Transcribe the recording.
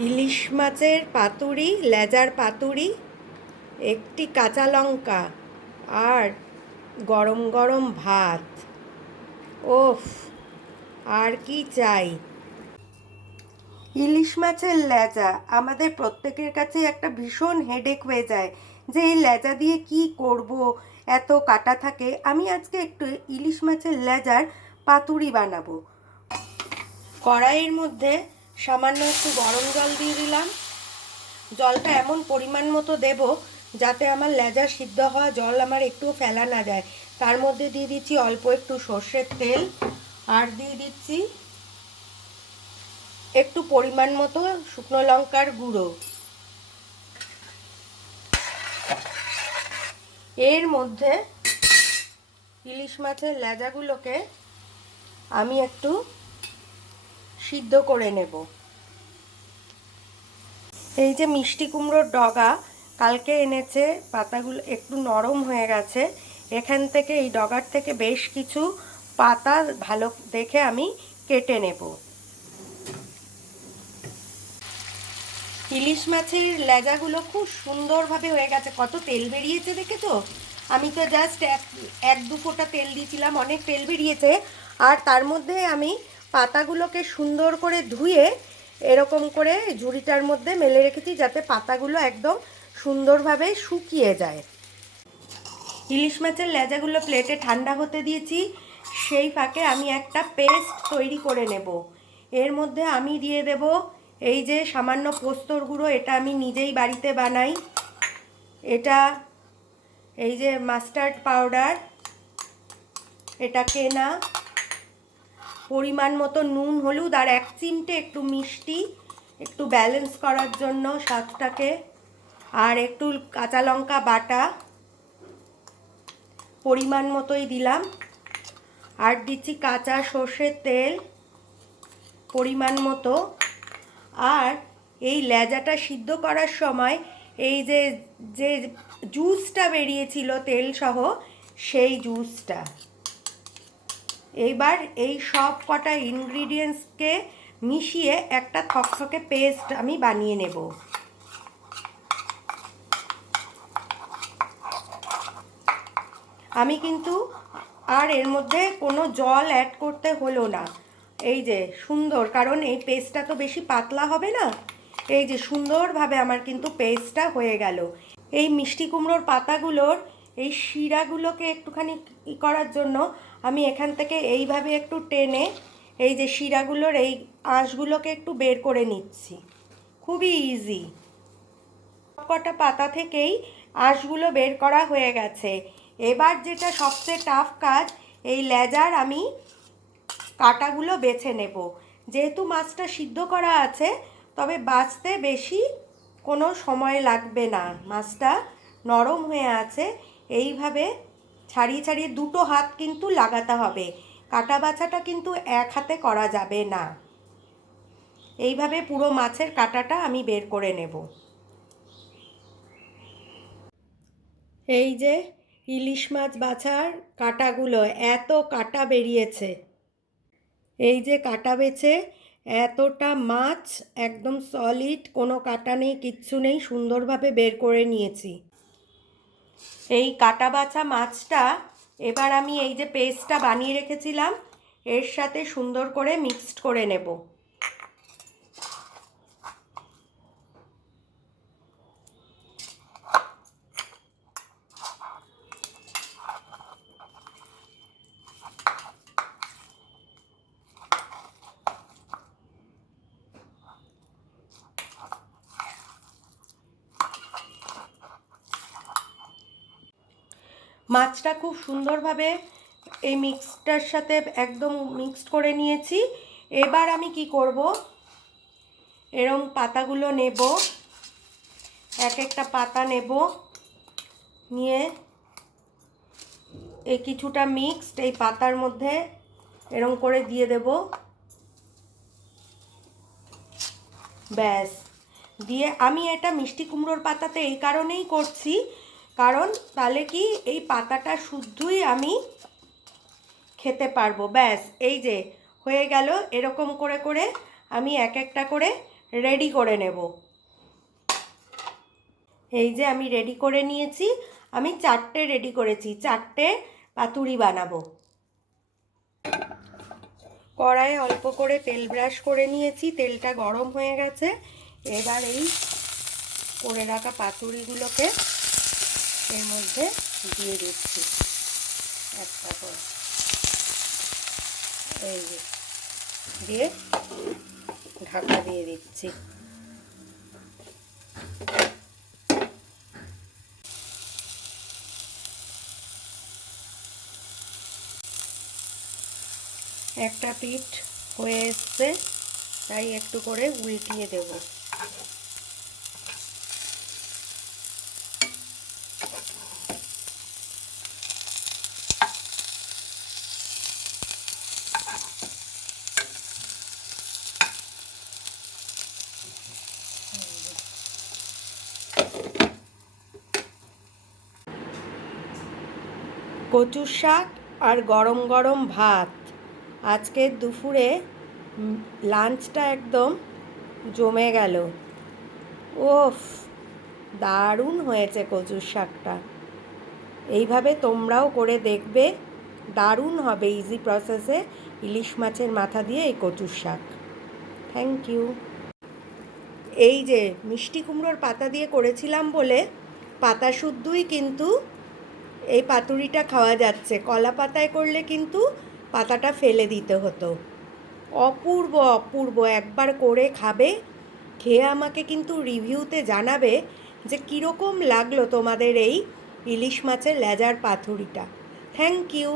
ইলিশ মাছের পাতুরি, লেজার পাতুরি, একটি কাঁচা লঙ্কা আর গরম গরম ভাত। ওফ, আর কি চাই। ইলিশ মাছের লেজা আমাদের প্রত্যেকের কাছে একটা ভীষণ হেডেক হয়ে যায় যে এই লেজা দিয়ে কি করব, এত কাটা থাকে। আমি আজকে একটু ইলিশ মাছের লেজার পাতুরি বানাবো। কড়াইয়ের মধ্যে সামান্য একটু গরম জল দিয়ে দিলাম। জলটা এমন পরিমাণ মতো দেব যাতে আমার লেজা সিদ্ধ হওয়া জল আমার একটুও ফেলা না যায়। তার মধ্যে দিয়ে দিচ্ছি অল্প একটু সর্ষের তেল, আর দিয়ে দিচ্ছি একটু পরিমাণ মতো শুকনো লঙ্কার গুঁড়ো। এর মধ্যে ইলিশ মাছের লেজাগুলোকে আমি একটু সিদ্ধ করে নেব। এই যে মিষ্টি কুমড়োর ডগা কালকে এনেছে, পাতাগুলো একটু নরম হয়ে গেছে। এখান থেকে এই ডগার থেকে বেশ কিছু পাতা ভালো দেখে আমি কেটে নেব। ইলিশ মাছের লেজাগুলো খুব সুন্দরভাবে হয়ে গেছে, কত তেল বেরিয়েছে দেখেছো। আমি তো জাস্ট এক দু ফোঁটা তেল দিয়েছিলাম, অনেক তেল বেরিয়েছে। আর তার মধ্যে আমি পাতাগুলোকে সুন্দর করে ধুয়ে এরকম করে ঝুড়িটার মধ্যে মেলে রেখেছি যাতে পাতাগুলো একদম সুন্দরভাবে শুকিয়ে যায়। ইলিশ মাছের লেজাগুলো প্লেটে ঠান্ডা হতে দিয়েছি, সেই ফাঁকে আমি একটা পেস্ট তৈরি করে নেব। এর মধ্যে আমি দিয়ে দেব এই যে সামান্য পোস্তর গুঁড়ো, এটা আমি নিজেই বাড়িতে বানাই। এটা এই যে মাস্টার্ড পাউডার, এটা কেনা। পরিমাণ মতো নুন, হলুদ আর এক চিমটে একটু মিষ্টি, একটু ব্যালেন্স করার জন্য স্বাদটাকে। আর একটু কাঁচা লঙ্কা বাটা পরিমাণ মতোই দিলাম। আর দিচ্ছি কাঁচা সর্ষের তেল পরিমাণ মতো। আর এই লেজাটা সিদ্ধ করার সময় এই যে যে জুসটা বেরিয়েছিল তেল সহ, সেই জুসটা। এবার এই সব কটা ইনগ্রিডিয়েন্টসকে মিশিয়ে একটা থকথকে পেস্ট আমি বানিয়ে নেব। আমি কিন্তু আর এর মধ্যে কোনো জল অ্যাড করতে হলো না। এই যে সুন্দর, কারণ এই পেস্টটা তো বেশি পাতলা হবে না। এই যে সুন্দরভাবে আমার কিন্তু পেস্টটা হয়ে গেল। এই মিষ্টি কুমড়োর পাতাগুলোর এই শিরাগুলোকে একটুখানি করার জন্য আমি এখান থেকে এইভাবে একটু টেনে এই যে শিরাগুলোর এই আঁশগুলোকে একটু বের করে নিচ্ছি। খুবই ইজি। কটা পাতা থেকেই আঁশগুলো বের করা হয়ে গেছে। এবার যেটা সবচেয়ে টাফ কাজ, এই লেজার আমি কাটাগুলো বেছে নেব। যেহেতু মাছটা সিদ্ধ করা আছে, তবে বাছতে বেশি কোনো সময় লাগবে না। মাছটা নরম হয়ে আছে। এইভাবে ছাড়িয়ে ছাড়িয়ে দুটো হাত কিন্তু লাগাতে হবে, কাটা বাছাটা কিন্তু এক হাতে করা যাবে না। এইভাবে পুরো মাছের কাটাটা আমি বের করে নেব। এই যে ইলিশ মাছ বাছার কাটাগুলো, এত কাটা বেরিয়েছে। এই যে কাটা বেছে এতটা মাছ একদম সলিড, কোনো কাটা নেই, কিচ্ছু নেই, সুন্দরভাবে বের করে নিয়েছি। এই কাটা বাছা মাছটা এবার আমি এই যে পেস্টটা বানিয়ে রেখেছিলাম এর সাথে সুন্দর করে মিক্সড করে নেব। মাছটা খুব সুন্দরভাবে এই মিক্সটার সাথে একদম মিক্সড করে নিয়েছি। এবার আমি কি করব, এরম পাতাগুলো নেব, এক একটা পাতা নেব, নিয়ে এই কিছুটা মিক্সড এই পাতার মধ্যে এরম করে দিয়ে দেব। ব্যাস, দিয়ে আমি এটা মিষ্টি কুমড়োর পাতাতে এই কারণেই করছি, কারণ তাহলে কি এই পাতাটা শুদ্ধই আমি খেতে পারবো। ব্যাস, এই যে হয়ে গেল। এরকম করে করে আমি এক একটা করে রেডি করে নেব। এই যে আমি রেডি করে নিয়েছি, আমি 4টে রেডি করেছি, 4টে পাতুরি বানাবো। কড়াইয়ে অল্প করে তেল ব্রাশ করে নিয়েছি, তেলটা গরম হয়ে গেছে। এবার এই করে রাখা পাতুরিগুলোকে এর মধ্যে দিয়ে দিচ্ছি একটা করে, এই যে দিয়ে ঢাকা দিয়ে দিচ্ছি। একটা পিঠ হয়ে এসছে, তাই একটু করে উল্টিয়ে দেব। কচুর শাক আর গরম গরম ভাত, আজকের দুপুরে লাঞ্চটা একদম জমে গেল। ওফ, দারুণ হয়েছে কচুর শাকটা। এইভাবে তোমরাও করে দেখবে, দারুণ হবে ইজি প্রসেসে ইলিশ মাছের মাথা দিয়ে এই কচুর শাক। Thank you. এই যে মিষ্টি কুমড়োর পাতা দিয়ে করেছিলাম বলে পাতা শুদ্ধই কিন্তু এই পাতুরিটা খাওয়া যাচ্ছে। কলা পাতায় করলে কিন্তু পাতাটা ফেলে দিতে হতো। অপূর্ব অপূর্ব, একবার করে খাবে, খেয়ে আমাকে কিন্তু রিভিউতে জানাবে যে কীরকম লাগলো তোমাদের এই ইলিশ মাছের লেজার পাতুরিটা। Thank you.